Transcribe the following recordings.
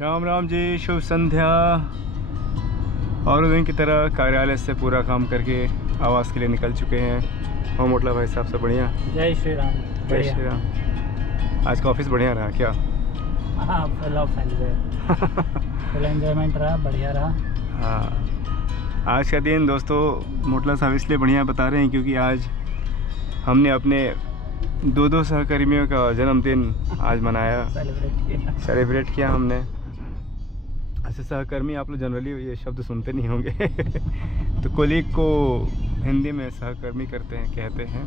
राम राम जी, शुभ संध्या। और दिन की तरह कार्यालय से पूरा काम करके आवास के लिए निकल चुके हैं। और मोटला भाई साहब सब बढ़िया? जय श्री राम। जय श्री राम। आज का ऑफिस बढ़िया रहा क्या? हाँ, full of enjoy, full enjoyment रहा, बढ़िया रहा। हाँ, आज का दिन दोस्तों मोटला साहब इसलिए बढ़िया बता रहे हैं क्योंकि आज हमने अपने दो सहकर्मियों का जन्मदिन आज मनाया, सेलिब्रेट किया हमने। ऐसे सहकर्मी आप लोग जनरली ये शब्द सुनते नहीं होंगे तो कोलीग को हिंदी में सहकर्मी कहते हैं।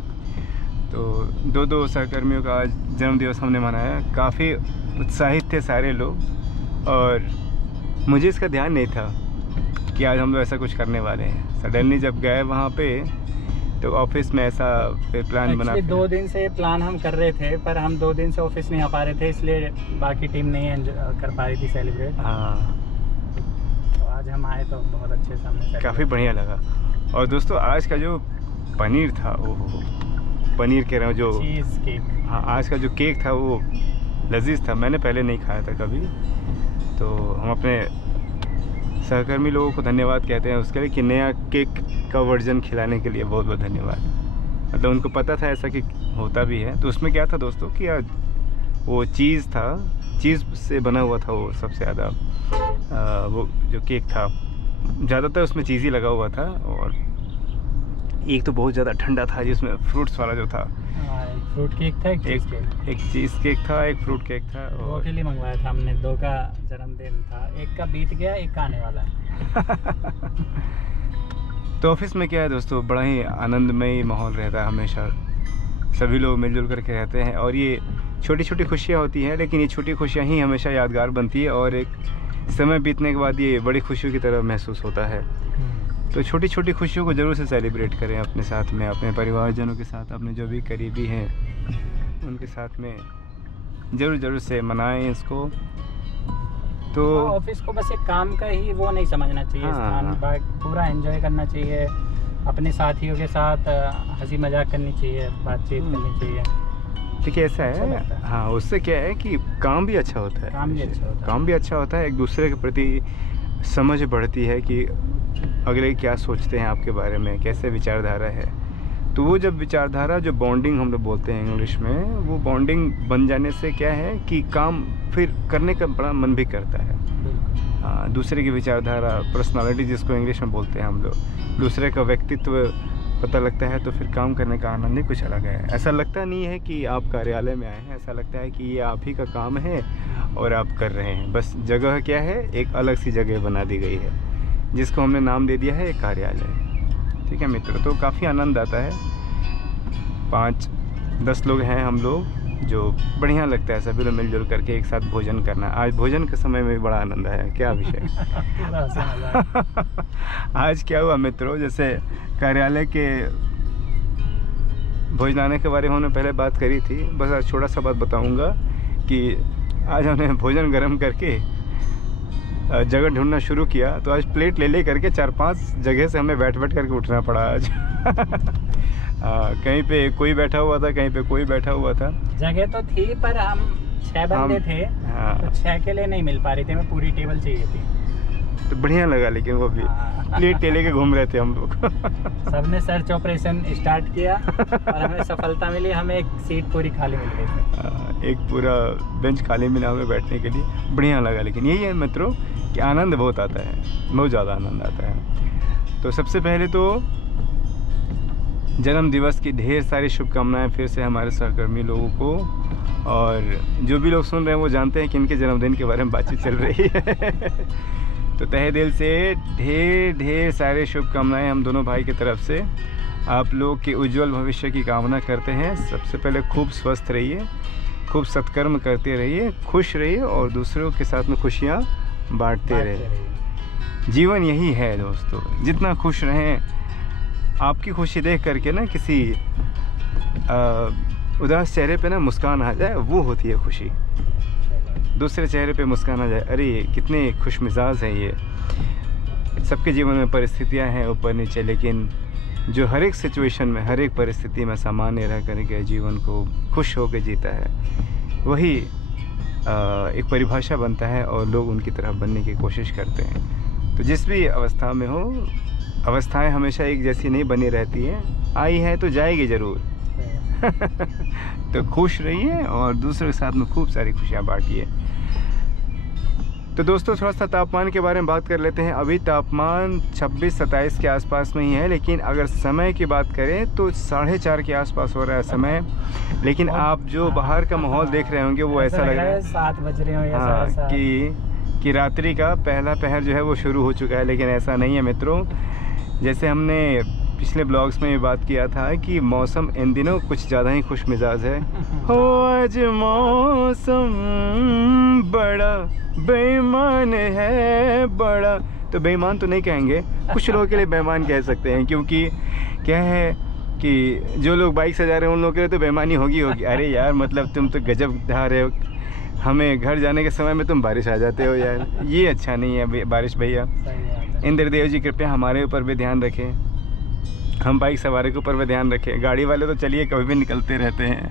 तो दो सहकर्मियों का आज जन्मदिवस हमने मनाया। काफ़ी उत्साहित थे सारे लोग और मुझे इसका ध्यान नहीं था कि आज हम लोग ऐसा कुछ करने वाले हैं। सडनली जब गए वहाँ पे तो ऑफिस में ऐसा प्लान बना। 2 दिन से प्लान हम कर रहे थे, पर हम 2 दिन से ऑफिस नहीं आ पा रहे थे, इसलिए बाकी टीम नहीं कर पा रही थी सेलिब्रेट। हाँ, तो आज हम आए तो बहुत अच्छे से हमने काफ़ी बढ़िया लगा। और दोस्तों आज का जो पनीर था, वो पनीर कह रहा हूँ, जो चीज़ केक। हाँ, आज का जो केक था वो लजीज था। मैंने पहले नहीं खाया था कभी। तो हम अपने सहकर्मी लोगों को धन्यवाद कहते हैं उसके लिए कि नया केक का वर्जन खिलाने के लिए बहुत बहुत धन्यवाद। मतलब उनको पता था ऐसा कि होता भी है। तो उसमें क्या था दोस्तों कि आज वो चीज़ था, चीज़ से बना हुआ था वो सबसे ज़्यादा। वो जो केक था ज़्यादातर उसमें चीज़ ही लगा हुआ था। और एक तो बहुत ज़्यादा ठंडा था जिसमें फ्रूट्स वाला जो था। एक फ्रूट केक था, एक चीज़ केक था, एक फ्रूट केक था। और के लिए मंगवाया था हमने। 2 का जन्मदिन था, एक का बीत गया, एक का आने वाला है। तो ऑफिस में क्या है दोस्तों, बड़ा ही आनंदमय माहौल रहता है हमेशा। सभी लोग मिलजुल करके रहते हैं और ये छोटी छोटी खुशियाँ होती हैं, लेकिन ये छोटी खुशियाँ ही हमेशा यादगार बनती है और एक समय बीतने के बाद ये बड़ी खुशियों की तरह महसूस होता है। तो छोटी छोटी खुशियों को ज़रूर से सेलिब्रेट करें अपने साथ में, अपने परिवारजनों के साथ, अपने जो भी करीबी हैं उनके साथ में ज़रूर से मनाएं इसको। तो ऑफिस को बस एक काम का ही वो नहीं समझना चाहिए, स्थान पूरा एंजॉय करना चाहिए। अपने साथियों के साथ हंसी मजाक करनी चाहिए, बातचीत करनी चाहिए। देखिए ऐसा है, हाँ, उससे क्या है कि काम भी अच्छा होता है, काम भी अच्छा होता है। एक दूसरे के प्रति समझ बढ़ती है कि अगले क्या सोचते हैं आपके बारे में, कैसे विचारधारा है। तो वो जब विचारधारा, जो बॉन्डिंग हम लोग बोलते हैं इंग्लिश में, वो बॉन्डिंग बन जाने से क्या है कि काम फिर करने का बड़ा मन भी करता है। दूसरे की विचारधारा, पर्सनालिटी जिसको इंग्लिश में बोलते हैं हम लोग, दूसरे का व्यक्तित्व पता लगता है तो फिर काम करने का आनंद ही कुछ अलग है। ऐसा लगता नहीं है कि आप कार्यालय में आए हैं, ऐसा लगता है कि ये आप ही का काम है और आप कर रहे हैं। बस जगह क्या है, एक अलग सी जगह बना दी गई है जिसको हमने नाम दे दिया है एक कार्यालय। ठीक है मित्रों, तो काफ़ी आनंद आता है। 5-10 लोग हैं हम लोग, जो बढ़िया लगता है सभी लोग मिलजुल करके एक साथ भोजन करना। आज भोजन के समय में भी बड़ा आनंद आया। क्या विषय आज क्या हुआ मित्रों, जैसे कार्यालय के भोजनालय के बारे में हमने पहले बात करी थी, बस आज छोटा सा बात बताऊंगा कि आज हमने भोजन गर्म करके जगह ढूंढना शुरू किया। तो आज प्लेट ले करके 4-5 जगह से हमें बैठ करके उठना पड़ा आज। कहीं पे कोई बैठा हुआ था, कहीं पे कोई बैठा हुआ था। जगह तो थी पर हम 6 बंदे थे। हाँ, तो 6 के लिए नहीं मिल पा रही थी, हमें पूरी टेबल चाहिए थी। तो बढ़िया लगा, लेकिन वो भी प्लेट ले के घूम रहे थे हम लोग। सबने सर्च ऑपरेशन स्टार्ट किया और हमें सफलता मिली। हमें एक सीट पूरी खाली मिल गई थी, एक पूरा बेंच खाली मिला हमें बैठने के लिए। बढ़िया लगा। लेकिन यही है मित्रों कि आनंद बहुत आता है, बहुत ज़्यादा आनंद आता है। तो सबसे पहले तो जन्म दिवस की ढेर सारी शुभकामनाएं फिर से हमारे सहकर्मी लोगों को। और जो भी लोग सुन रहे हैं वो जानते हैं कि इनके जन्मदिन के बारे में बातचीत चल रही है। तो तहे दिल से ढेर सारे शुभकामनाएं हम दोनों भाई की तरफ से आप लोग के उज्जवल भविष्य की कामना करते हैं। सबसे पहले खूब स्वस्थ रहिए, खूब सत्कर्म करते रहिए, खुश रहिए और दूसरों के साथ में खुशियाँ बांटते रहिए। जीवन यही है दोस्तों, जितना खुश रहें। आपकी खुशी देख करके ना किसी उदास चेहरे पे ना मुस्कान आ जाए, वो होती है खुशी। दूसरे चेहरे पे मुस्कान आ जाए, अरे ये कितने खुश मिजाज हैं ये। सबके जीवन में परिस्थितियां हैं ऊपर नीचे, लेकिन जो हर एक सिचुएशन में, हर एक परिस्थिति में सामान्य रह करके जीवन को खुश होकर जीता है, वही एक परिभाषा बनता है और लोग उनकी तरह बनने की कोशिश करते हैं। तो जिस भी अवस्था में हो, अवस्थाएं हमेशा एक जैसी नहीं बनी रहती हैं, आई है तो जाएगी ज़रूर। तो खुश रहिए और दूसरों के साथ में खूब सारी खुशियाँ बांटिए। तो दोस्तों, थोड़ा सा तापमान के बारे में बात कर लेते हैं। अभी तापमान 26-27 के आसपास में ही है, लेकिन अगर समय की बात करें तो 4:30 के आसपास हो रहा है समय। लेकिन आप जो बाहर का माहौल देख रहे होंगे वो ऐसा लग रहा है 7 बज रहे हो या हाँ कि रात्रि का पहला पहर जो है वो शुरू हो चुका है। लेकिन ऐसा नहीं है मित्रों। जैसे हमने पिछले ब्लॉग्स में ये बात किया था कि मौसम इन दिनों कुछ ज़्यादा ही खुश मिजाज है। हो आज मौसम बड़ा बेईमान है, बड़ा, तो बेईमान तो नहीं कहेंगे, कुछ लोगों के लिए बेईमान कह सकते हैं, क्योंकि क्या है कि जो लोग बाइक से जा रहे हैं उन लोगों के लिए तो बेईमानी होगी। अरे यार, मतलब तुम तो गजब ढा रहे हो, हमें घर जाने के समय में तुम बारिश आ जाते हो यार, ये अच्छा नहीं है बारिश भैया। इंद्रदेव जी कृपया हमारे ऊपर भी ध्यान रखें, हम बाइक सवारी के ऊपर भी ध्यान रखें। गाड़ी वाले तो चलिए कभी भी निकलते रहते हैं।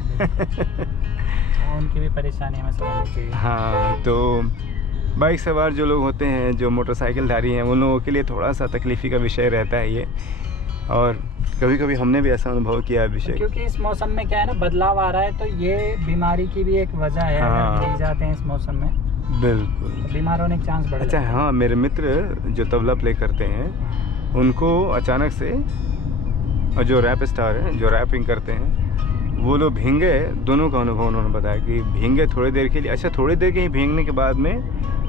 उनकी भी परेशानी हमें समझनी चाहिए। हाँ, तो बाइक सवार जो लोग होते हैं, जो मोटरसाइकिलधारी हैं, उन लोगों के लिए थोड़ा सा तकलीफ़ी का विषय रहता है ये। और कभी कभी हमने भी ऐसा अनुभव किया है विषय, क्योंकि इस मौसम में क्या है ना, बदलाव आ रहा है, तो ये बीमारी की भी एक वजह है। हाँ, अगर जाते हैं इस मौसम में बिल्कुल तो बीमार होने के चांस बढ़ अच्छा। हाँ, मेरे मित्र जो तबला प्ले करते हैं, उनको अचानक से, और जो रैप स्टार हैं, जो रैपिंग करते हैं, वो लोग भींगे, दोनों का अनुभव उन्होंने बताया कि भींगे थोड़ी देर के लिए। अच्छा, थोड़ी देर के ही भींगने के बाद में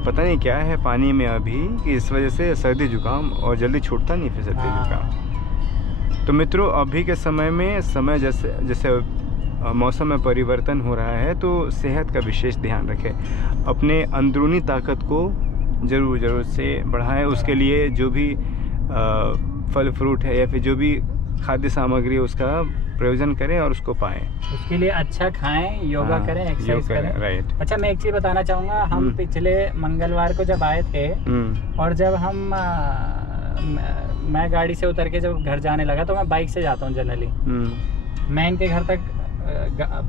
पता नहीं क्या है पानी में अभी, कि इस वजह से सर्दी जुकाम, और जल्दी छूटता नहीं फिर सर्दी जुकाम। तो मित्रों, अभी के समय में जैसे जैसे मौसम में परिवर्तन हो रहा है, तो सेहत का विशेष ध्यान रखें। अपने अंदरूनी ताकत को ज़रूर से बढ़ाएं। उसके लिए जो भी फल फ्रूट है या फिर जो भी खाद्य सामग्री है उसका प्रयोजन करें और उसको पाएं। उसके लिए अच्छा खाएं, योगा करें, एक्सरसाइज करें। राइट। अच्छा, मैं एक चीज़ बताना चाहूँगा। हम पिछले मंगलवार को जब आए थे और जब मैं गाड़ी से उतर के जब घर जाने लगा, तो मैं बाइक से जाता हूँ जनरली। मैं इनके घर तक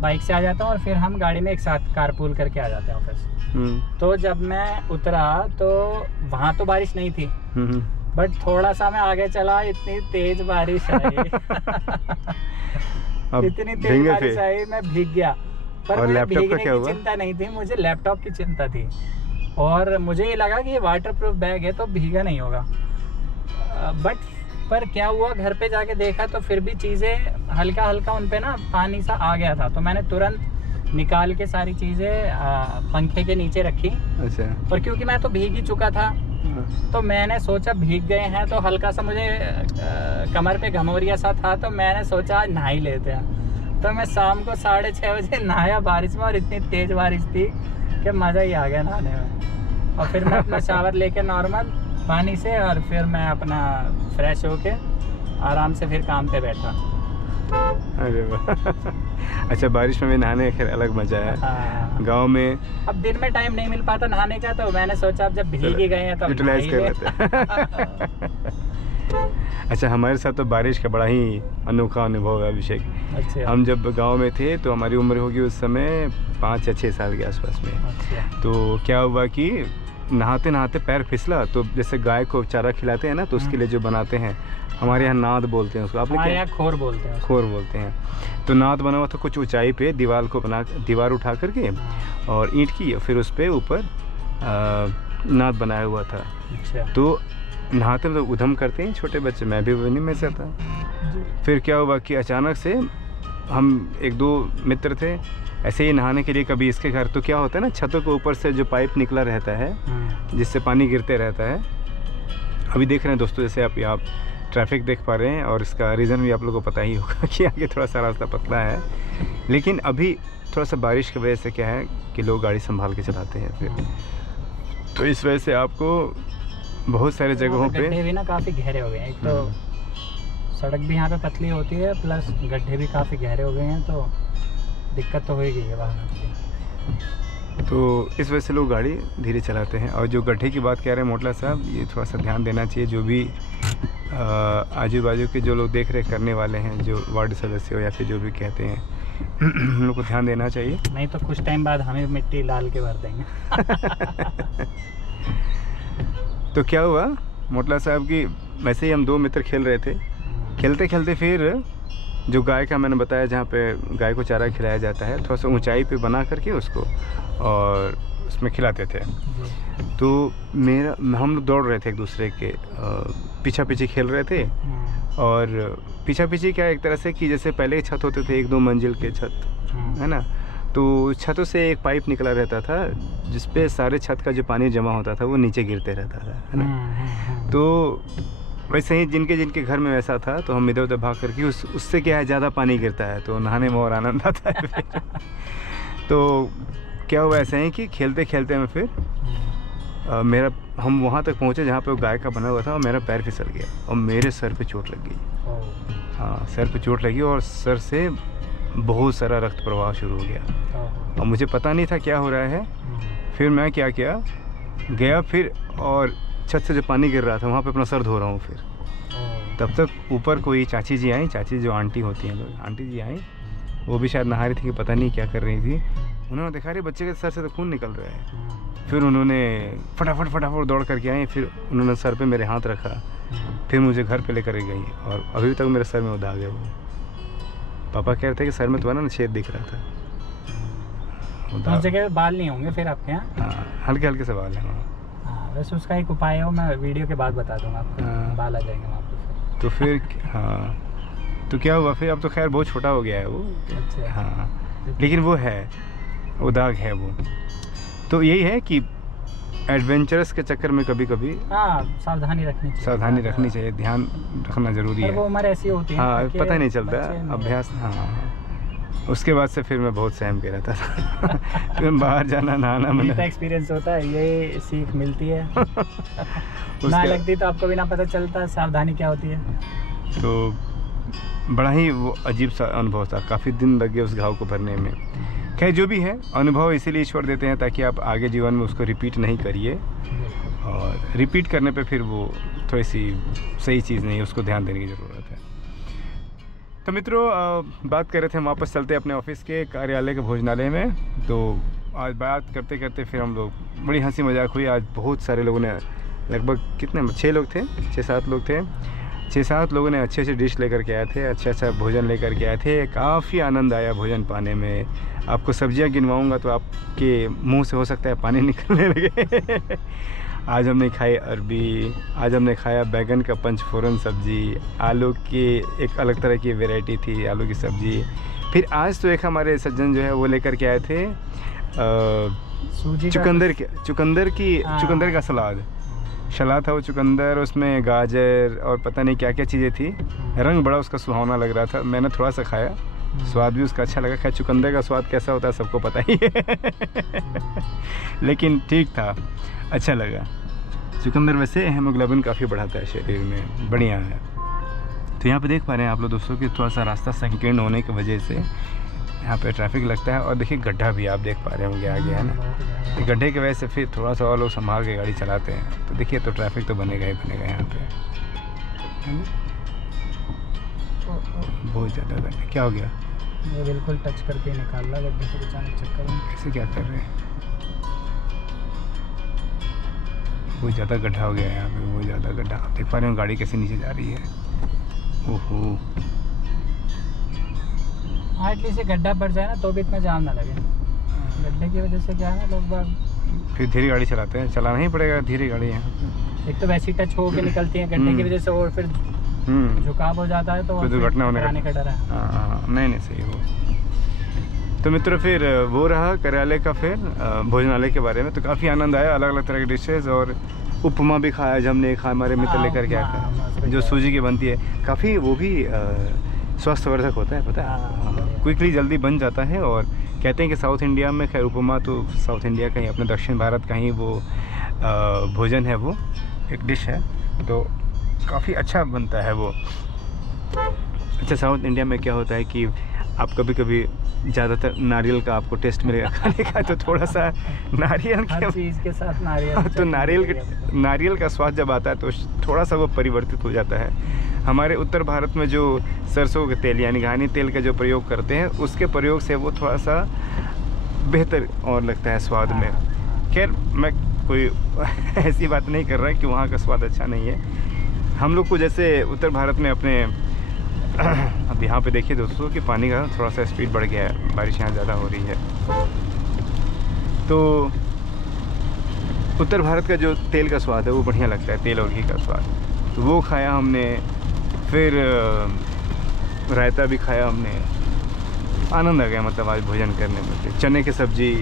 बाइक से आ जाता हूँ और फिर हम गाड़ी में एक साथ कारपूल करके आ जाते हैं ऑफिस। तो जब मैं उतरा तो वहाँ तो बारिश नहीं थी, बट थोड़ा सा मैं आगे चला, इतनी तेज बारिश आई। इतनी तेज बारिश आई, मैं भीग गया। पर मुझे भीगने की चिंता नहीं थी, मुझे लैपटॉप की चिंता थी। और मुझे ये लगा कि ये वाटरप्रूफ बैग है तो भीगा नहीं होगा। पर क्या हुआ, घर पे जाके देखा तो फिर भी चीज़ें हल्का हल्का उन पे ना पानी सा आ गया था। तो मैंने तुरंत निकाल के सारी चीज़ें पंखे के नीचे रखी। अच्छा। और क्योंकि मैं तो भीग ही चुका था, तो मैंने सोचा भीग गए हैं तो हल्का सा मुझे कमर पे घमौरिया सा था, तो मैंने सोचा आज नहा ही लेते हैं। तो मैं शाम को 6:30 बजे नहाया बारिश में, और इतनी तेज़ बारिश थी कि मज़ा ही आ गया नहाने में। और फिर मैं अपना शावर लेके नॉर्मल पानी से, और फिर मैं अपना फ्रेश होके आराम से फिर काम पे बैठा। अरे वाह। अच्छा, बारिश में भी नहाने का खैर अलग मजा है। हाँ। गाँव में अब दिन में टाइम नहीं मिल पाता नहाने का, तो मैंने सोचा अब जब भीग ही गए हैं तो यूटिलाइज कर लेते हैं। अच्छा, हमारे साथ तो बारिश का बड़ा ही अनोखा अनुभव है अभिषेक। अच्छा। हम जब गांव में थे तो हमारी उम्र होगी उस समय 5 या 6 साल के आसपास में। अच्छा। तो क्या हुआ कि नहाते नहाते पैर फिसला, तो जैसे गाय को चारा खिलाते हैं ना, तो उसके लिए जो बनाते हैं, हमारे यहाँ नाद बोलते हैं उसको, आप लोग क्या? खोर बोलते हैं। खोर बोलते हैं। तो नाद बना हुआ था कुछ ऊंचाई पे, दीवार उठा करके और ईंट की, फिर उस पर ऊपर नाद बनाया हुआ था। अच्छा। तो नहाते में तो उधम करते हैं छोटे बच्चे, मैं भी उन्हीं में से था। फिर क्या हुआ कि अचानक से हम 1-2 मित्र थे ऐसे ही नहाने के लिए कभी इसके घर, तो क्या होता है ना, छतों के ऊपर से जो पाइप निकला रहता है जिससे पानी गिरते रहता है। अभी देख रहे हैं दोस्तों, जैसे आप यहाँ ट्रैफिक देख पा रहे हैं, और इसका रीज़न भी आप लोगों को पता ही होगा कि आगे थोड़ा सा रास्ता पतला है। लेकिन अभी थोड़ा सा बारिश की वजह से क्या है कि लोग गाड़ी संभाल के चलाते हैं फिर, तो इस वजह से आपको बहुत सारे जगहों पे गड्ढे भी ना काफ़ी गहरे हो गए हैं। एक तो सड़क भी यहाँ पे पतली होती है, प्लस गड्ढे भी काफ़ी गहरे हो गए हैं, तो दिक्कत तो हो ही गई है वाहनों की। तो इस वजह से लोग गाड़ी धीरे चलाते हैं। और जो गड्ढे की बात कह रहे हैं मोटला साहब, ये थोड़ा सा ध्यान देना चाहिए। जो भी आजू बाजू के जो लोग देख रेख करने वाले हैं, जो वार्ड सदस्य हो या फिर जो भी कहते हैं, हम लोग को ध्यान देना चाहिए, नहीं तो कुछ टाइम बाद हमें मिट्टी डाल के भर देंगे। तो क्या हुआ मोटला साहब की, वैसे ही हम 2 मित्र खेल रहे थे, खेलते खेलते फिर जो गाय का मैंने बताया जहाँ पे गाय को चारा खिलाया जाता है, थोड़ा सा ऊंचाई पे बना करके उसको और उसमें खिलाते थे। तो हम लोग दौड़ रहे थे एक दूसरे के पीछा पीछे खेल रहे थे, और पीछा पीछे क्या एक तरह से कि जैसे पहले छत होते थे 1-2 मंजिल के छत, है ना, तो छतों से एक पाइप निकला रहता था जिसपे सारे छत का जो पानी जमा होता था वो नीचे गिरते रहता था, है ना। तो वैसे ही जिनके जिनके घर में वैसा था, तो हम इधर उधर भाग करके उससे क्या है ज़्यादा पानी गिरता है तो नहाने में और आनंद आता है फिर। तो क्या हुआ ऐसे ही कि खेलते खेलते में फिर हम वहाँ तक पहुँचे जहाँ पे वो गाय का बना हुआ था, और मेरा पैर फिसल गया और मेरे सर पे चोट लग गई। हाँ, सर पे चोट लगी और सर से बहुत सारा रक्त प्रवाह शुरू हो गया, और मुझे पता नहीं था क्या हो रहा है। फिर मैं क्या किया, गया फिर और छत से जो पानी गिर रहा था वहाँ पे अपना सर धो रहा हूँ। फिर तब तक ऊपर कोई चाची जी आई, चाची जो आंटी होती हैं लोग, आंटी जी आई, वो भी शायद नहा रही थी कि पता नहीं क्या कर रही थी। उन्होंने देखा रही बच्चे के सर से तो खून निकल रहा है। फिर उन्होंने फटाफट दौड़ करके आए, फिर उन्होंने सर पे मेरे हाथ रखा, फिर मुझे घर पे लेकर गई, और अभी तक मेरे सर में वो दाग है। वो पापा कह रहे थे कि सर में तुम्हारा ना छेद दिख रहा था। उस जगह बाल नहीं होंगे फिर आपके यहाँ? हाँ, हल्के हल्के से बाल हैं। वैसे उसका एक उपाय है, मैं वीडियो के बाद बता दूंगा आपको। बाल आ जाएंगे वहाँ पे। तो फिर हाँ, तो क्या हुआ फिर, अब तो खैर बहुत छोटा हो गया है वो। अच्छा। हाँ, लेकिन वो है, वो दाग है वो। तो यही है कि एडवेंचरस के चक्कर में कभी कभी सावधानी रखनी चाहिए, ध्यान रखना ज़रूरी है। वो उम्र ऐसी होती है, हाँ, पता नहीं चलता अभ्यास। हाँ, उसके बाद से फिर मैं बहुत सहम के रहता था। फिर बाहर जाना नहाना मैंने एक्सपीरियंस होता है, ये सीख मिलती है। ना लगती तो आपको भी ना पता चलता सावधानी क्या होती है। तो बड़ा ही वो अजीब सा अनुभव था, काफ़ी दिन लग गए उस घाव को भरने में। खैर जो भी है, अनुभव इसीलिए छोड़ देते हैं ताकि आप आगे जीवन में उसको रिपीट नहीं करिए, और रिपीट करने पे फिर वो थोड़ी सी सही चीज़ नहीं है, उसको ध्यान देने की ज़रूरत है। तो मित्रों, बात कर रहे थे हम, वापस चलते हैं अपने ऑफिस के कार्यालय के भोजनालय में। तो आज बात करते करते फिर हम लोग बड़ी हंसी मजाक हुई। आज बहुत सारे लोगों ने, लगभग कितने 6 लोग थे, 6-7 लोग थे, 6-7 लोगों ने अच्छे अच्छे डिश लेकर के आए थे, अच्छा भोजन लेकर के आए थे। काफ़ी आनंद आया भोजन पाने में। आपको सब्जियां गिनवाऊंगा तो आपके मुंह से हो सकता है पानी निकलने लगे। आज हमने खाई अरबी, आज हमने खाया बैगन का पंचफोरन सब्जी, आलू की एक अलग तरह की वैरायटी थी आलू की सब्जी। फिर आज तो एक हमारे सज्जन जो है वो लेकर के आए थे चुकंदर का सलाद था वो, चुकंदर, उसमें गाजर और पता नहीं क्या क्या चीज़ें थी। रंग बड़ा उसका सुहावना लग रहा था। मैंने थोड़ा सा खाया, स्वाद भी उसका अच्छा लगा। खैर चुकंदर का स्वाद कैसा होता है सबको पता ही है। लेकिन ठीक था, अच्छा लगा। चुकंदर वैसे हेमोग्लोबिन काफ़ी बढ़ाता है शरीर में, बढ़िया है। तो यहाँ पे देख पा रहे हैं आप लोग दोस्तों कि थोड़ा सा रास्ता संकीर्ण होने की वजह से यहाँ पे ट्रैफिक लगता है। और देखिए गड्ढा भी आप देख पा रहे होंगे आगे, है ना। गड्ढे की वजह से फिर थोड़ा सा और लोग संभाल के गाड़ी चलाते हैं। तो देखिए, तो ट्रैफिक तो बनेगा ही बनेगा यहाँ पे, बहुत ज़्यादा गड्ढा। क्या हो गया? ये बिल्कुल टच करके निकाल रहा गड्ढे से, अचानक चक्कर में। कैसे क्या कर रहे हैं? बहुत ज़्यादा गड्ढा हो गया है यहाँ पे, बहुत ज़्यादा गड्ढा। आप देख पा रहे हो गाड़ी कैसे नीचे जा रही है। ओहो, हाँ, एटलीस्ट ये गड्ढा बढ़ जाए ना तो भी इतना जाम ना लगे। गड्ढे की वजह से क्या है ना, लोग बाग फिर धीरे गाड़ी चलाते हैं, चलाना ही पड़ेगा धीरे गाड़ी यहाँ पे। एक तो वैसी टच हो के निकलती है गड्ढे की वजह से, और फिर झुकाव हो जाता है तो दुर्घटना होने का डर है। हाँ, नहीं सही हो। तो मित्रों, फिर वो रहा कार्यालय का, फिर भोजनालय के बारे में। तो काफ़ी आनंद आया, अलग अलग तरह के डिशेज़, और उपमा भी खाया जब हमने, हमारे मित्र लेकर के आया था, जो सूजी की बनती है। काफ़ी वो भी स्वास्थ्यवर्धक होता है, पता है, क्विकली जल्दी बन जाता है। और कहते हैं कि साउथ इंडिया में, खैर उपमा तो साउथ इंडिया का ही, अपने दक्षिण भारत का ही वो भोजन है, वो एक डिश है, तो काफ़ी अच्छा बनता है वो। अच्छा, साउथ इंडिया में क्या होता है कि आप कभी कभी ज़्यादातर नारियल का आपको टेस्ट मिलेगा खाने का, तो थोड़ा सा नारियल हर चीज़ के साथ नारियल, तो नारियल का स्वाद जब आता है तो थोड़ा सा वो परिवर्तित हो जाता है। हमारे उत्तर भारत में जो सरसों का तेल यानी घानी तेल का जो प्रयोग करते हैं, उसके प्रयोग से वो थोड़ा सा बेहतर और लगता है स्वाद में। खैर मैं कोई ऐसी बात नहीं कर रहा कि वहाँ का स्वाद अच्छा नहीं है। हम लोग को जैसे उत्तर भारत में अपने अब यहाँ पे देखिए दोस्तों कि पानी का थोड़ा सा स्पीड बढ़ गया है, बारिश यहाँ ज़्यादा हो रही है। तो उत्तर भारत का जो तेल का स्वाद है वो बढ़िया लगता है, तेल और घी का स्वाद। तो वो खाया हमने, फिर रायता भी खाया हमने, आनंद आ गया मतलब आज भोजन करने में। चने की सब्जी,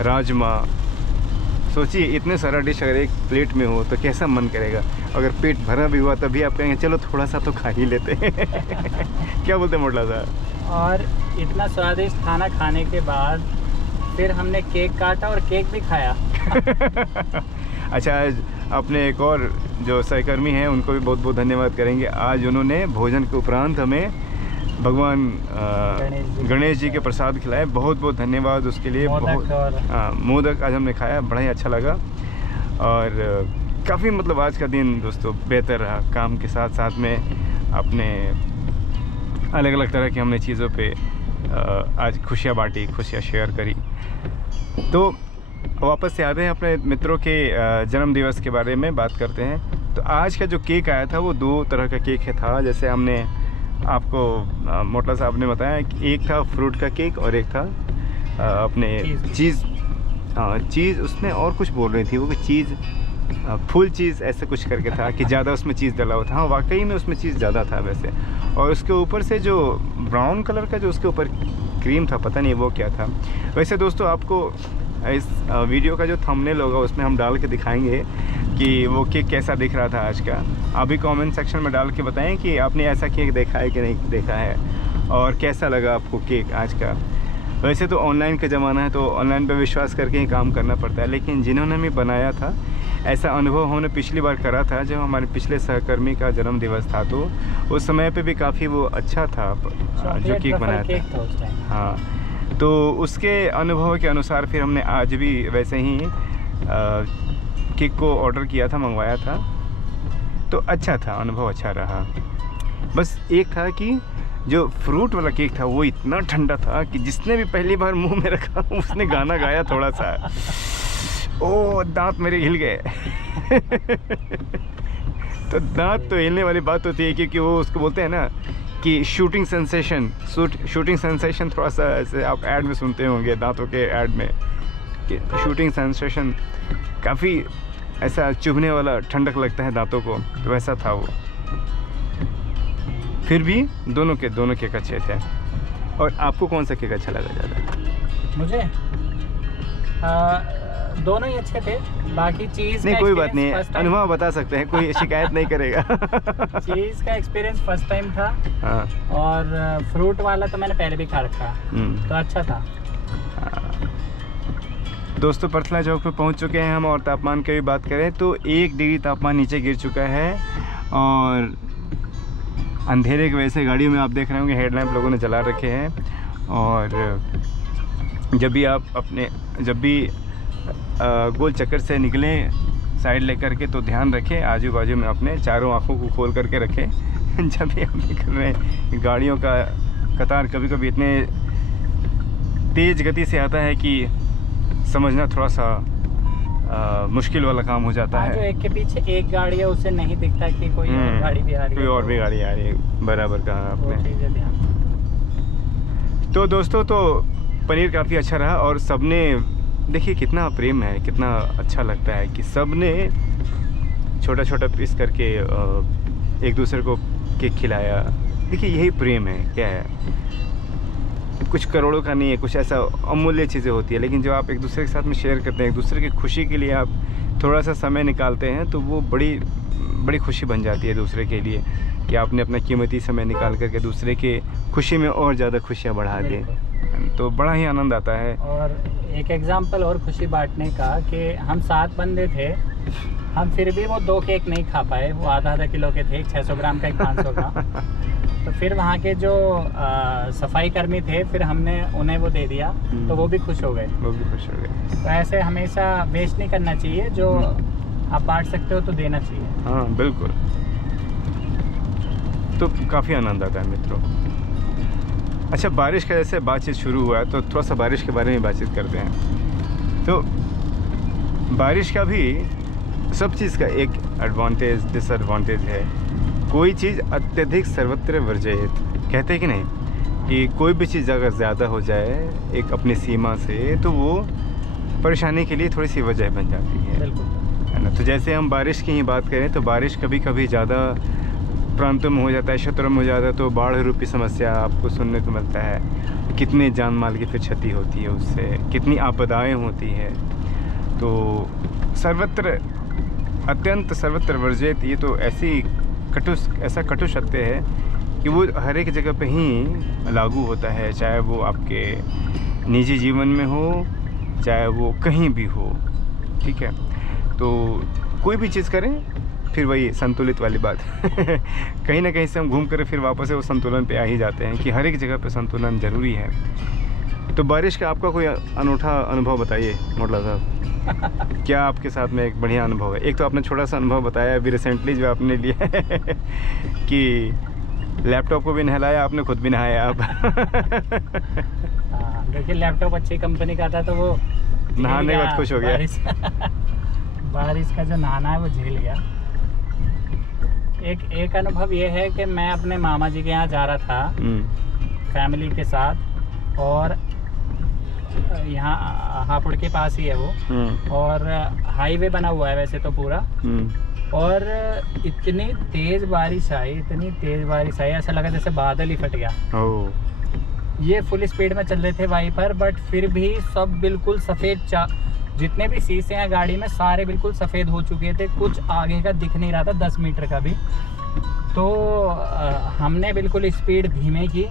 राजमा, सोचिए इतने सारा डिश अगर एक प्लेट में हो तो कैसा मन करेगा। अगर पेट भरा भी हुआ तभी आप कहेंगे चलो थोड़ा सा तो खा ही लेते हैं। क्या बोलते हैं मोटला साहब? और इतना स्वादिष्ट खाना खाने के बाद फिर हमने केक काटा और केक भी खाया। अच्छा, आज अपने एक और जो सहकर्मी हैं उनको भी बहुत बहुत धन्यवाद करेंगे। आज उन्होंने भोजन के उपरांत हमें भगवान गणेश जी के प्रसाद खिलाए। बहुत बहुत धन्यवाद उसके लिए। बहुत मोदक आज हमने खाया, बड़ा ही अच्छा लगा। और काफ़ी मतलब आज का दिन दोस्तों बेहतर रहा। काम के साथ साथ में अपने अलग अलग तरह की हमने चीज़ों पे आज खुशियाँ बांटी, खुशियाँ शेयर करी। तो वापस से आते हैं अपने मित्रों के जन्मदिवस के बारे में बात करते हैं। तो आज का जो केक आया था वो 2 तरह का केक था। जैसे हमने आपको मोटला साहब ने बताया कि एक था फ्रूट का केक और एक था अपने चीज़ उसमें और कुछ बोल रही थी वो कि चीज़ फुल चीज़ ऐसे कुछ करके था कि ज़्यादा उसमें चीज़ डला हुआ था। हाँ वाकई में उसमें चीज़ ज़्यादा था वैसे। और उसके ऊपर से जो ब्राउन कलर का जो उसके ऊपर क्रीम था, पता नहीं वो क्या था। वैसे दोस्तों आपको इस वीडियो का जो थंबनेल होगा उसमें हम डाल के दिखाएंगे कि वो केक कैसा दिख रहा था आज का। अभी कमेंट सेक्शन में डाल के बताएं कि आपने ऐसा केक देखा है कि नहीं देखा है और कैसा लगा आपको केक आज का। वैसे तो ऑनलाइन का ज़माना है तो ऑनलाइन पे विश्वास करके ही काम करना पड़ता है, लेकिन जिन्होंने भी बनाया था ऐसा अनुभव हमने पिछली बार करा था जब हमारे पिछले सहकर्मी का जन्मदिवस था। तो उस समय पे भी काफ़ी वो अच्छा था जो केक बनाया था। हाँ, तो उसके अनुभव के अनुसार फिर हमने आज भी वैसे ही केक को ऑर्डर किया था, मंगवाया था। तो अच्छा था, अनुभव अच्छा रहा। बस एक था कि जो फ्रूट वाला केक था वो इतना ठंडा था कि जिसने भी पहली बार मुंह में रखा उसने गाना गाया थोड़ा सा, ओ दांत मेरे हिल गए। तो दांत तो हिलने वाली बात होती है क्योंकि वो उसको बोलते हैं ना कि शूटिंग सेंसेशन थोड़ा सा ऐसे आप ऐड में सुनते होंगे, दांतों के ऐड में कि शूटिंग सेंसेशन काफ़ी ऐसा चुभने वाला, ठंडक लगता है दांतों को। तो वैसा था वो। फिर भी दोनों केक अच्छे थे। और आपको कौन सा केक अच्छा लगा ज़्यादा? मुझे दोनों ही अच्छे थे। बाकी चीज़ नहीं, कोई बात नहीं, अनुभव बता सकते हैं, कोई शिकायत नहीं करेगा। चीज़ का एक्सपीरियंस फर्स्ट टाइम था। हाँ। और फ्रूट वाला तो मैंने पहले भी खा रखा, तो अच्छा था। दोस्तों परथला चौक पे पहुंच चुके हैं हम और तापमान की भी बात करें तो 1 डिग्री तापमान नीचे गिर चुका है। और अंधेरे की वजह से गाड़ियों में आप देख रहे होंगे हेडलैम्प लोगों ने जला रखे हैं। और जब भी गोल चक्कर से निकलें साइड लेकर के तो ध्यान रखें, आजू बाजू में अपने चारों आँखों को खोल करके रखें। जब भी हम निकल रहे हैं, गाड़ियों का कतार कभी कभी इतने तेज़ गति से आता है कि समझना थोड़ा सा मुश्किल वाला काम हो जाता है। जो एक के पीछे एक गाड़ी है उसे नहीं दिखता कि कोई और गाड़ी भी आ रही है, कोई और भी गाड़ी आ रही है। बराबर कहा आपने। तो दोस्तों तो पनीर काफ़ी अच्छा रहा और सबने देखिए कितना प्रेम है, कितना अच्छा लगता है कि सबने छोटा छोटा पीस करके एक दूसरे को केक खिलाया। देखिए यही प्रेम है। क्या है, कुछ करोड़ों का नहीं है, कुछ ऐसा अमूल्य चीज़ें होती है, लेकिन जो आप एक दूसरे के साथ में शेयर करते हैं, एक दूसरे की खुशी के लिए आप थोड़ा सा समय निकालते हैं तो वो बड़ी खुशी बन जाती है दूसरे के लिए कि आपने अपना कीमती समय निकाल करके दूसरे के खुशी में और ज़्यादा खुशियाँ बढ़ा दें। तो बड़ा ही आनंद आता है। और एक एग्जाम्पल और खुशी बांटने का कि हम 7 बंदे थे, हम फिर भी वो 2 केक नहीं खा पाए। वो आधा किलो के थे, 600 ग्राम का, एक 500 का। तो फिर वहाँ के जो सफाई कर्मी थे फिर हमने उन्हें वो दे दिया तो वो भी खुश हो गए। तो ऐसे हमेशा वेस्ट नहीं करना चाहिए, जो आप बांट सकते हो तो देना चाहिए। हाँ बिल्कुल। तो काफ़ी आनंद आता है मित्रों। अच्छा, बारिश का जैसे बातचीत शुरू हुआ है तो थोड़ा सा बारिश के बारे में बातचीत करते हैं। तो बारिश का भी सब चीज़ का एक एडवांटेज डिसएडवांटेज है। कोई चीज़ अत्यधिक सर्वत्र वर्जित, कहते हैं कि नहीं, कि कोई भी चीज़ अगर ज़्यादा हो जाए एक अपनी सीमा से तो वो परेशानी के लिए थोड़ी सी वजह बन जाती है, है ना। तो जैसे हम बारिश की ही बात करें तो बारिश कभी कभी ज़्यादा प्रांतों में हो जाता है, क्षेत्रों में हो जाता है, तो बाढ़ रूपी समस्या आपको सुनने को मिलता है। कितने जान माल की फिर क्षति होती है उससे, कितनी आपदाएं होती है। तो सर्वत्र अत्यंत सर्वत्र वर्जित, ये तो ऐसा कटु सत्य है कि वो हर एक जगह पे ही लागू होता है, चाहे वो आपके निजी जीवन में हो, चाहे वो कहीं भी हो, ठीक है। तो कोई भी चीज़ करें फिर वही संतुलित वाली बात कहीं ना कहीं से हम घूम कर फिर वापस से वो संतुलन पे आ ही जाते हैं कि हर एक जगह पे संतुलन ज़रूरी है। तो बारिश का आपका कोई अनूठा अनुभव बताइए मोटला साहब। क्या आपके साथ में एक बढ़िया अनुभव है? एक तो आपने छोटा सा अनुभव बताया अभी रिसेंटली जो आपने लिया कि लैपटॉप को भी नहलाया आपने, खुद भी नहाया आप। देखिए लैपटॉप अच्छी कंपनी का था तो वो नहाने के बाद खुश हो गया। बारिश का जो नहाना है वो झेल गया। एक अनुभव ये है कि मैं अपने मामा जी के यहाँ जा रहा था फैमिली के साथ, और यहाँ हापुड़ के पास ही है वो, और हाईवे बना हुआ है वैसे तो पूरा, और इतनी तेज बारिश आई, ऐसा लगा जैसे बादल ही फट गया। ये फुल स्पीड में चल रहे थे वाइपर, बट फिर भी सब बिल्कुल सफ़ेद, जितने भी शीशे हैं गाड़ी में सारे बिल्कुल सफ़ेद हो चुके थे, कुछ आगे का दिख नहीं रहा था 10 मीटर का भी। तो हमने बिल्कुल स्पीड धीमे की,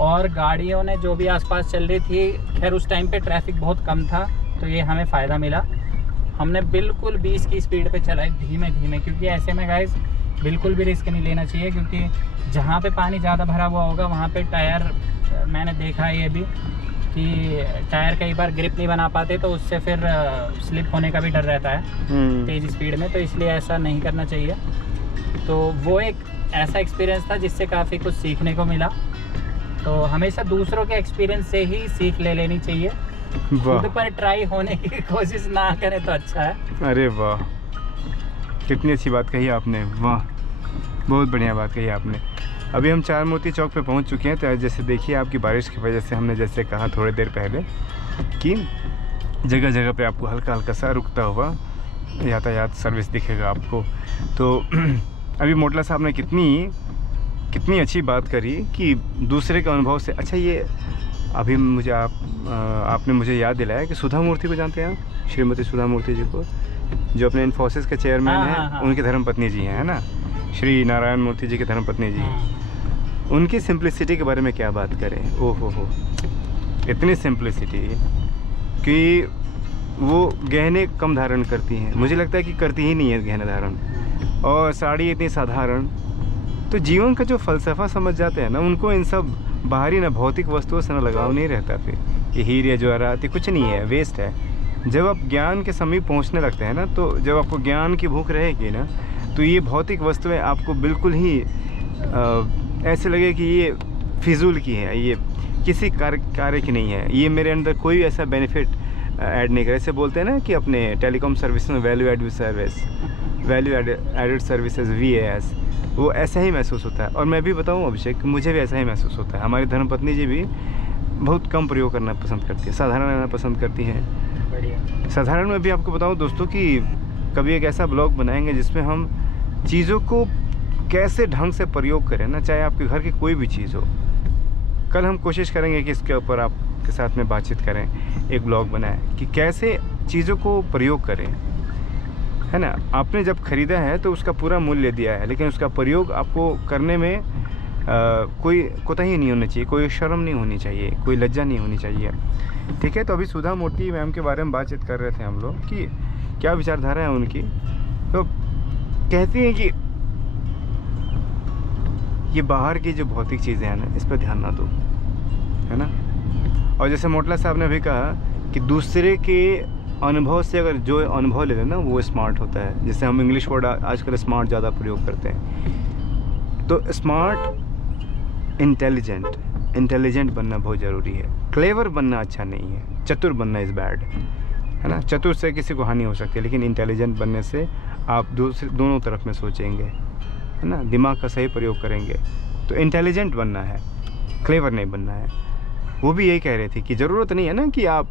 और गाड़ियों ने जो भी आसपास चल रही थी, खैर उस टाइम पे ट्रैफिक बहुत कम था तो ये हमें फ़ायदा मिला। हमने बिल्कुल 20 की स्पीड पे चलाई धीमे धीमे, क्योंकि ऐसे में गाइस बिल्कुल भी रिस्क नहीं लेना चाहिए, क्योंकि जहाँ पे पानी ज़्यादा भरा हुआ होगा वहाँ पे टायर, मैंने देखा है ये भी कि टायर कई बार ग्रिप नहीं बना पाते, तो उससे फिर स्लिप होने का भी डर रहता है तेज़ स्पीड में, तो इसलिए ऐसा नहीं करना चाहिए। तो वो एक ऐसा एक्सपीरियंस था जिससे काफ़ी कुछ सीखने को मिला। तो हमेशा दूसरों के एक्सपीरियंस से ही सीख ले लेनी चाहिए, खुद पर ट्राई होने की कोशिश ना करें तो अच्छा है। अरे वाह, कितनी अच्छी बात कही आपने, वाह बहुत बढ़िया बात कही आपने। अभी हम चार मूर्ति चौक पे पहुंच चुके हैं। तो जैसे देखिए आपकी बारिश की वजह से हमने जैसे कहा थोड़ी देर पहले कि जगह जगह पे आपको हल्का हल्का सा रुकता हुआ यातायात सर्विस दिखेगा आपको। तो अभी मोटला साहब ने कितनी अच्छी बात करी कि दूसरे के अनुभव से। अच्छा, ये अभी मुझे आपने मुझे याद दिलाया कि सुधा मूर्ति को जानते हैं आप, श्रीमती सुधा मूर्ति जी को, जो अपने इन्फोसिस के चेयरमैन हैं, उनकी धर्मपत्नी जी हैं, है ना, श्री नारायण मूर्ति जी की धर्मपत्नी जी। उनकी सिंप्लिसिटी के बारे में क्या बात करें, ओहो हो, इतनी सिंप्लिसिटी कि वो गहने कम धारण करती हैं, मुझे लगता है कि करती ही नहीं है गहना धारण, और साड़ी इतनी साधारण। तो जीवन का जो फ़लसफ़ा समझ जाते हैं ना, उनको इन सब बाहरी ना भौतिक वस्तुओं से ना लगाव नहीं रहता। फिर ये हीरे जवाहरात कुछ नहीं है, वेस्ट है। जब आप ज्ञान के समीप पहुंचने लगते हैं ना, तो जब आपको ज्ञान की भूख रहेगी ना, तो ये भौतिक वस्तुएं आपको बिल्कुल ही ऐसे लगे कि ये फिजूल की है, ये किसी कार्य की नहीं है, ये मेरे अंदर कोई ऐसा बेनिफिट ऐड नहीं करे। ऐसे बोलते हैं ना कि अपने टेलीकॉम सर्विस में वैल्यू एडेड सर्विसेज VAS, वो ऐसा ही महसूस होता है। और मैं भी बताऊं अभिषेक, मुझे भी ऐसा ही महसूस होता है। हमारी धर्मपत्नी जी भी बहुत कम प्रयोग करना पसंद करती है, साधारण रहना पसंद करती हैं। बढ़िया। साधारण में भी आपको बताऊं दोस्तों कि कभी एक ऐसा ब्लॉग बनाएंगे जिसमें हम चीज़ों को कैसे ढंग से प्रयोग करें ना, चाहे आपके घर की कोई भी चीज़ हो। कल हम कोशिश करेंगे कि इसके ऊपर आपके साथ में बातचीत करें, एक ब्लॉग बनाएं कि कैसे चीज़ों को प्रयोग करें, है ना। आपने जब ख़रीदा है तो उसका पूरा मूल्य दिया है, लेकिन उसका प्रयोग आपको करने में कोई कोताही नहीं होनी चाहिए, कोई शर्म नहीं होनी चाहिए, कोई लज्जा नहीं होनी चाहिए, ठीक है। तो अभी सुधा मूर्ति मैम के बारे में बातचीत कर रहे थे हम लोग कि क्या विचारधारा है उनकी। तो कहती हैं कि ये बाहर की जो भौतिक चीज़ें हैं ना, इस पर ध्यान ना दो, है ना। और जैसे मोटला साहब ने अभी कहा कि दूसरे के अनुभव से अगर जो अनुभव ले लेना वो स्मार्ट होता है। जैसे हम इंग्लिश वर्ड आजकल स्मार्ट ज़्यादा प्रयोग करते हैं। तो स्मार्ट इंटेलिजेंट बनना बहुत ज़रूरी है। क्लेवर बनना अच्छा नहीं है, चतुर बनना इज़ बैड, है ना। चतुर से किसी को हानि हो सकती है, लेकिन इंटेलिजेंट बनने से आप दोनों तरफ में सोचेंगे, है ना, दिमाग का सही प्रयोग करेंगे। तो इंटेलिजेंट बनना है, क्लेवर नहीं बनना है। वो भी यही कह रहे थे कि ज़रूरत नहीं है ना कि आप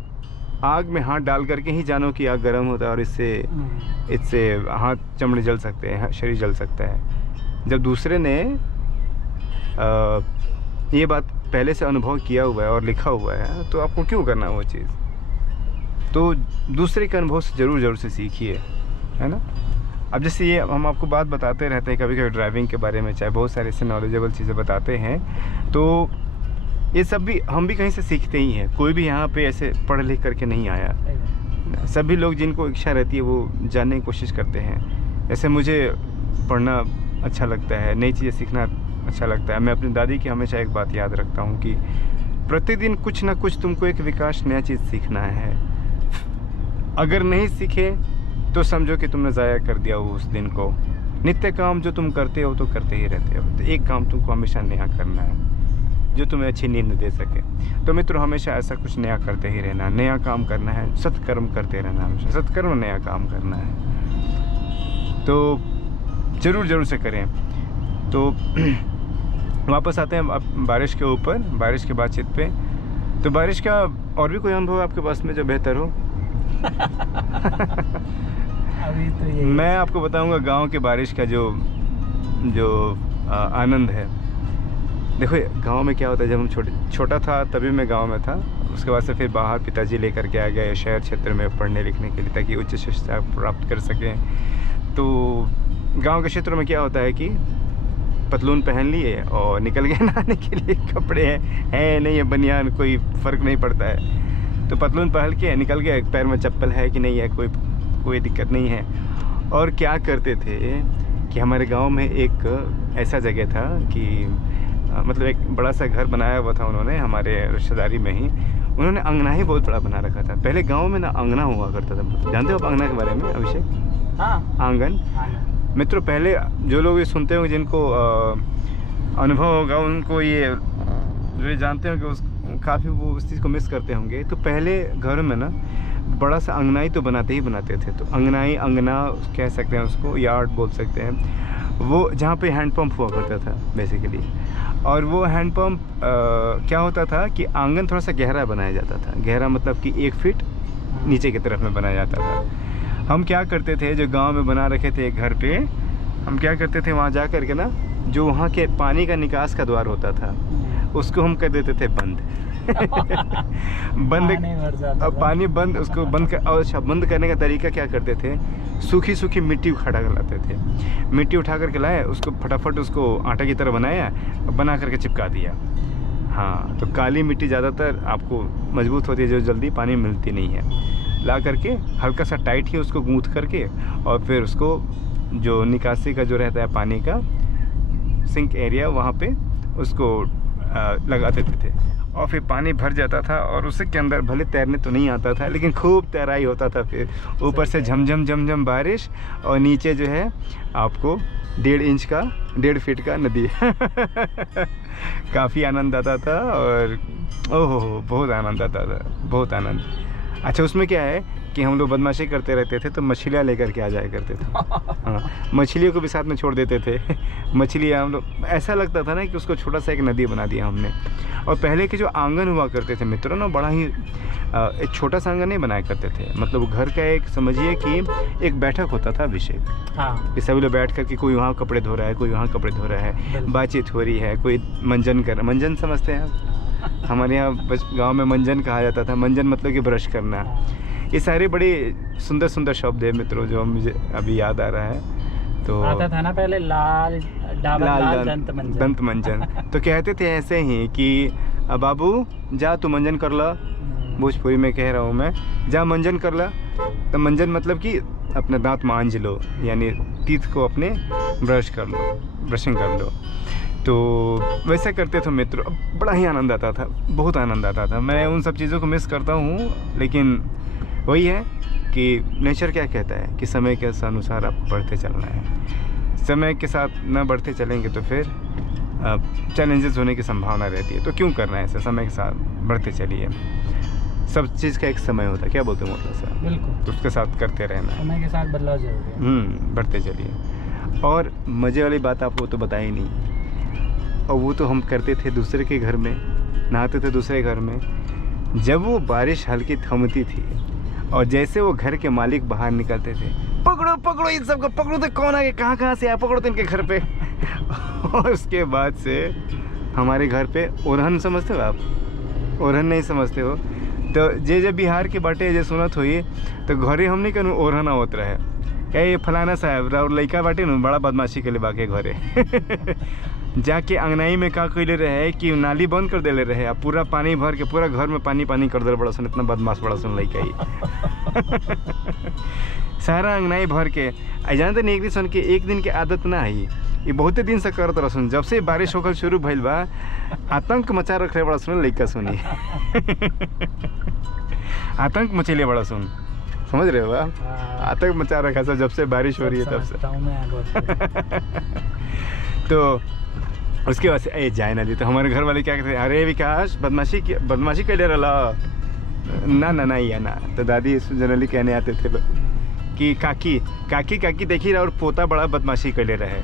आग में हाथ डाल करके ही जानो कि आग गर्म होता है और इससे हाथ चमड़े जल सकते हैं, शरीर जल सकता है। जब दूसरे ने ये बात पहले से अनुभव किया हुआ है और लिखा हुआ है, तो आपको क्यों करना वो चीज़। तो दूसरे के अनुभव से ज़रूर से सीखिए, है ना। अब जैसे ये हम आपको बात बताते रहते हैं कभी कभी ड्राइविंग के बारे में, चाहे बहुत सारे ऐसे नॉलेजेबल चीज़ें बताते हैं, तो ये सब भी हम भी कहीं से सीखते ही हैं। कोई भी यहाँ पे ऐसे पढ़ लिख करके नहीं आया। सभी लोग जिनको इच्छा रहती है वो जानने की कोशिश करते हैं। जैसे मुझे पढ़ना अच्छा लगता है, नई चीज़ें सीखना अच्छा लगता है। मैं अपनी दादी की हमेशा एक बात याद रखता हूँ कि प्रतिदिन कुछ ना कुछ तुमको एक विकास नया चीज़ सीखना है। अगर नहीं सीखे तो समझो कि तुमने ज़ाया कर दिया उस दिन को। नित्य काम जो तुम करते हो तो करते ही रहते हो, तो एक काम तुमको हमेशा नया करना है जो तुम्हें अच्छी नींद दे सके। तो मित्रों, हमेशा ऐसा कुछ नया करते ही रहना, नया काम करना है, सत्कर्म करते रहना, हमेशा सत्कर्म नया काम करना है। तो ज़रूर से करें। तो वापस आते हैं अब बारिश के ऊपर, बारिश की बातचीत पे। तो बारिश का और भी कोई अनुभव आपके पास में जो बेहतर हो? अभी तो ये मैं आपको बताऊंगा गांव के बारिश का जो आनंद है। देखो गांव में क्या होता है, जब हम छोटा था तभी मैं गांव में था। उसके बाद से फिर बाहर पिताजी लेकर के आ गए शहर क्षेत्र में पढ़ने लिखने के लिए, ताकि उच्च शिक्षा प्राप्त कर सकें। तो गांव के क्षेत्र में क्या होता है कि पतलून पहन लिए और निकल गए नहाने के लिए। कपड़े हैं नहीं है, बनियान, कोई फ़र्क नहीं पड़ता है। तो पतलून पहन के निकल गए, पैर में चप्पल है कि नहीं है, कोई दिक्कत नहीं है। और क्या करते थे कि हमारे गांव में एक ऐसा जगह था कि मतलब एक बड़ा सा घर बनाया हुआ था उन्होंने, हमारे रिश्तेदारी में ही। उन्होंने अंगना ही बहुत बड़ा बना रखा था। पहले गांव में ना अंगना हुआ करता था। जानते हो आप अंगना के बारे में अभिषेक? हाँ, आंगन। मित्रों, पहले जो लोग ये सुनते होंगे, जिनको अनुभव होगा, उनको ये जो जानते होंगे उस काफ़ी वो उस चीज़ को मिस करते होंगे। तो पहले घर में ना बड़ा सा अंगनाई तो बनाते थे। तो अंगना कह सकते हैं उसको, यार्ड बोल सकते हैं। वो जहाँ पे हैंडपम्प हुआ करता था बेसिकली। और वो हैंडपम्प क्या होता था कि आंगन थोड़ा सा गहरा बनाया जाता था। गहरा मतलब कि 1 फीट नीचे की तरफ में बनाया जाता था। हम क्या करते थे, जो गांव में बना रखे थे एक घर पे, हम क्या करते थे वहाँ जा कर के ना, जो वहाँ के पानी का निकास का द्वार होता था उसको हम कर देते थे बंद। पानी बंद, उसको बंद कर। और अच्छा, बंद करने का तरीका क्या करते थे, सूखी मिट्टी उठा कर लाते थे। मिट्टी उठा करके लाए, उसको फटाफट उसको आटा की तरह बना करके चिपका दिया। हाँ, तो काली मिट्टी ज़्यादातर आपको मजबूत होती है, जो जल्दी पानी मिलती नहीं है। ला करके हल्का सा टाइट ही उसको गूँथ करके, और फिर उसको जो निकासी का जो रहता है पानी का सिंक एरिया, वहाँ पे उसको लगा देते थे। और फिर पानी भर जाता था, और उसके अंदर भले तैरने तो नहीं आता था, लेकिन खूब तैराई होता था। फिर ऊपर से झमझम बारिश, और नीचे जो है आपको 1.5 फीट का नदी। काफ़ी आनंद आता था, और ओहो बहुत आनंद आता था, बहुत आनंद। अच्छा, उसमें क्या है कि हम लोग बदमाशी करते रहते थे, तो मछलियाँ लेकर के आ जाया करते थे। हाँ, मछलियों को भी साथ में छोड़ देते थे। मछलियाँ हम लोग, ऐसा लगता था ना कि उसको छोटा सा एक नदी बना दिया हमने। और पहले के जो आंगन हुआ करते थे मित्रों ना, बड़ा ही एक छोटा सा आंगन नहीं बनाया करते थे। मतलब घर का एक, समझिए कि एक बैठक होता था अभिषेक। हाँ, कि सभी लोग बैठ कर के, कोई वहाँ कपड़े धो रहा है, कोई वहाँ कपड़े धो रहा है, बातचीत हो रही है, कोई मंजन समझते हैं आप? हमारे यहाँ गाँव में मंजन कहा जाता था। मंजन मतलब कि ब्रश करना। ये सारे बड़े सुंदर शब्द है मित्रों, जो मुझे अभी याद आ रहा है। तो आता था ना पहले लाल दंत मंजन। तो कहते थे ऐसे ही कि बाबू जा तू मंजन कर ला, भोजपुरी में कह रहा हूँ मैं, जा मंजन कर ला। तो मंजन मतलब कि अपने दांत मांझ लो, यानी टीथ को अपने ब्रशिंग कर लो। तो वैसा करते थे मित्रों। बड़ा ही आनंद आता था, बहुत आनंद आता था। मैं उन सब चीज़ों को मिस करता हूँ, लेकिन वही है कि नेचर क्या कहता है कि समय के अनुसार आपको बढ़ते चलना है। समय के साथ न बढ़ते चलेंगे तो फिर चैलेंजेस होने की संभावना रहती है। तो क्यों करना है ऐसा, समय के साथ बढ़ते चलिए। सब चीज़ का एक समय होता है, क्या बोलते हैं मोटा सा, बिल्कुल, तो उसके साथ करते रहना है, समय के साथ बदलाव जरूरी है। बढ़ते चलिए। और मज़े वाली बात आपको तो बताई नहीं, और वो तो हम करते थे दूसरे के घर में, नहाते थे दूसरे घर में। जब वो बारिश हल्की थमती थी और जैसे वो घर के मालिक बाहर निकलते थे, पकड़ो पकड़ो इन सबको, पकड़ो तो कौन आ गया, कहाँ से आया, पकड़ो तो इनके घर पे। और उसके बाद से हमारे घर पे ओरहन, समझते हो आप? ओरहन नहीं समझते हो तो जे बिहार के बाटे जे सुनत हुई तो घरे हम नहीं करूँ ओरहना होत रहे, क्या ये फलाना साहब और लड़का बाटे न बड़ा बदमाशी के लिए बाके घरे। जाके अंगनाई में का कैले रहे कि नाली बंद कर देले रहे, अब पूरा पानी भर के पूरा घर में पानी पानी कर दे बड़ा सुन, इतना बदमाश बड़ा सुन लड़का ही। सारा अंगनाई भर के जानते नहीं, एक दिन सुन के एक दिन के आदत ना आई, ये बहुते दिन से करत रह सुन, जब से बारिश होकर शुरू भइल बा आतंक मचा रखे बड़ा सुन लड़का सुनी। आतंक मचेले बड़ा सुन, समझ रहे हो आप? आतंक मचा रखा सब जब से बारिश हो रही है तब से। तो उसके बाद से जाए ना दी, तो हमारे घर वाले क्या कहते हैं, अरे विकास बदमाशी कैले रहा ना या ना। तो दादी जनरली कहने आते थे कि काकी देखी रहा और पोता बड़ा बदमाशी कैले रहे,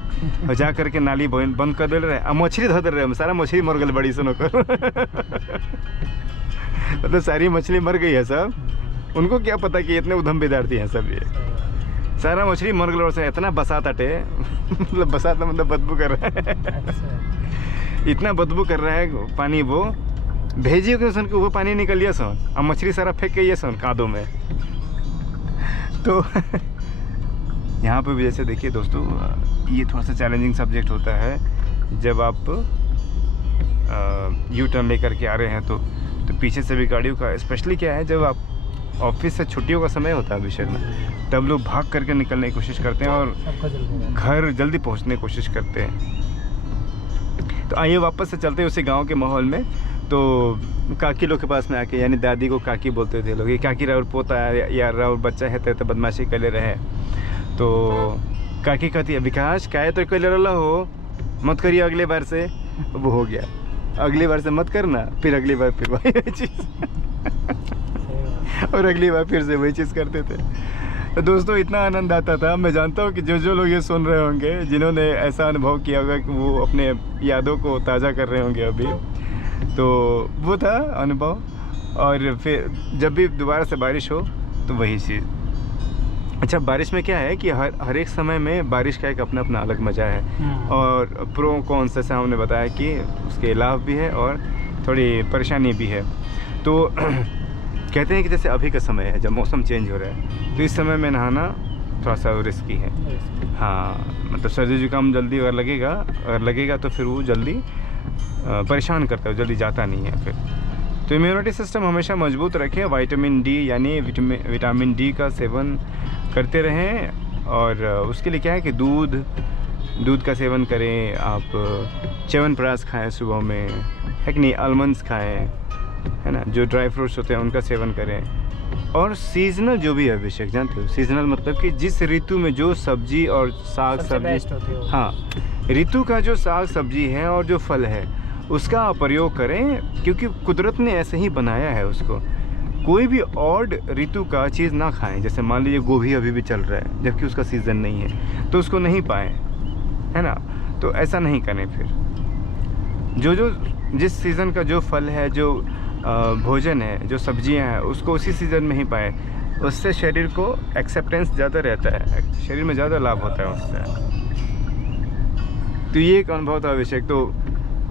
और जा करके नाली बंद कर दे रहे और मछली धो दे रहे, सारा मछली मर गई बड़ी सुनो कर। मतलब सारी मछली मर गई है सब, उनको क्या पता कि इतने उधम विद्यार्थी हैं सब, ये सारा मछली मर गई से इतना बसात हटे। मतलब बसात मतलब बदबू कर रहा है, इतना बदबू कर रहा है पानी, वो भेजिए कि सुन के वो पानी निकल लिया सोन, अब मछली सारा फेंक गई है सोन कादों में। तो यहाँ पे भी जैसे देखिए दोस्तों, ये थोड़ा सा चैलेंजिंग सब्जेक्ट होता है जब आप यू टर्न लेकर के आ रहे हैं तो पीछे से भी गाड़ियों का, स्पेशली क्या है जब आप ऑफिस से छुट्टियों का समय होता है विषय में, तब लोग भाग करके निकलने की कोशिश करते हैं और घर जल्दी पहुंचने की कोशिश करते हैं। तो आइए वापस से चलते हैं उसी गांव के माहौल में। तो काकी लोग के पास में आके, यानी दादी को काकी बोलते थे लोग, ये काकी राउर पोता या राउर बच्चा है तो बदमाशी कर ले रहे। तो काकी कहती है, विकास क्या तो कर ले रहा हो, मत करिए अगले बार से। वो हो गया, अगली बार से मत करना, फिर अगली बार फिर वही चीज़। और अगली बार फिर से वही चीज़ करते थे। तो दोस्तों इतना आनंद आता था, मैं जानता हूँ कि जो लोग ये सुन रहे होंगे, जिन्होंने ऐसा अनुभव किया होगा कि वो अपने यादों को ताज़ा कर रहे होंगे अभी, तो वो था अनुभव। और फिर जब भी दोबारा से बारिश हो तो वही चीज़। अच्छा, बारिश में क्या है कि हर एक समय में बारिश का एक अपना अपना अलग मज़ा है, और प्रो कौन से हमने बताया कि उसके लाभ भी है और थोड़ी परेशानी भी है। तो कहते हैं कि जैसे अभी का समय है जब मौसम चेंज हो रहा है, तो इस समय में नहाना थोड़ा सा रिस्की है। हाँ, मतलब सर्दी जुकाम जल्दी अगर लगेगा तो फिर वो जल्दी परेशान करता है, जल्दी जाता नहीं है फिर। तो इम्यूनिटी सिस्टम हमेशा मजबूत रखें, विटामिन डी यानी विटामिन डी का सेवन करते रहें। और उसके लिए क्या है कि दूध का सेवन करें, आप च्यवनप्राश खाएं सुबह में, है कि नहीं, आलमंड्स खाएं, है ना, जो ड्राई फ्रूट्स होते हैं उनका सेवन करें। और सीजनल जो भी है अभिषेक, जानते हो सीजनल मतलब कि जिस ऋतु में जो सब्जी और साग सब्जी, हाँ, ऋतु का जो साग सब्जी है और जो फल है उसका प्रयोग करें, क्योंकि कुदरत ने ऐसे ही बनाया है उसको। कोई भी ऑड ऋतु का चीज़ ना खाएं। जैसे मान लीजिए गोभी अभी भी चल रहा है जबकि उसका सीज़न नहीं है, तो उसको नहीं पाएँ, है ना। तो ऐसा नहीं करें। फिर जिस सीज़न का जो फल है, जो भोजन है, जो सब्जियां हैं, उसको उसी सीज़न में ही पाएँ। उससे शरीर को एक्सेप्टेंस ज़्यादा रहता है, शरीर में ज़्यादा लाभ होता है उससे। तो ये एक अनुभव था अभिषेक। तो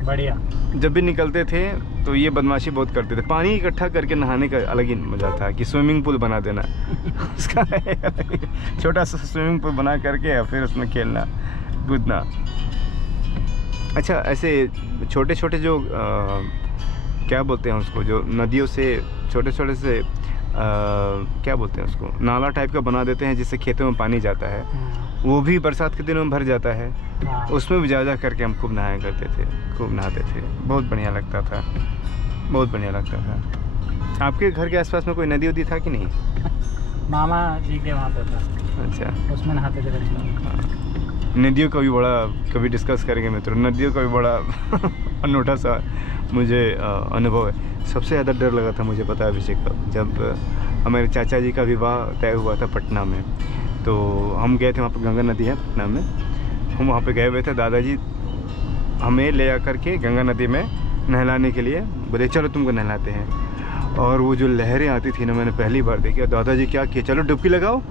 बढ़िया, जब भी निकलते थे तो ये बदमाशी बहुत करते थे। पानी इकट्ठा करके नहाने का अलग ही मज़ा था कि स्विमिंग पूल बना देना उसका छोटा सा स्विमिंग पूल बना करके और फिर उसमें खेलना कूदना। अच्छा, ऐसे छोटे छोटे जो क्या बोलते हैं उसको, जो नदियों से छोटे छोटे से क्या बोलते हैं उसको, नाला टाइप का बना देते हैं जिससे खेतों में पानी जाता है, वो भी बरसात के दिनों में भर जाता है। उसमें भी जा करके हम खूब नहाया करते थे, खूब नहाते थे, बहुत बढ़िया लगता था, बहुत बढ़िया लगता था। आपके घर के आसपास में कोई नदी उदी था कि नहीं? मामा जी के वहाँ पे था। अच्छा, उसमें नहाते थे। नदियों का भी बड़ा कभी डिस्कस करेंगे मित्रों। नदियों का भी बड़ा अनोखा सा मुझे अनुभव है। सबसे ज़्यादा डर लगा था मुझे, पता है अभिषेक का, जब हमारे चाचा जी का विवाह तय हुआ था पटना में। तो हम गए थे वहाँ पर, गंगा नदी है पटना में, हम वहाँ पे गए हुए थे। दादाजी हमें ले आकर के गंगा नदी में नहलाने के लिए बोले चलो तुमको नहलाते हैं। और वो जो लहरें आती थी ना, मैंने पहली बार देखी। दादाजी क्या किए, चलो डुबकी लगाओ,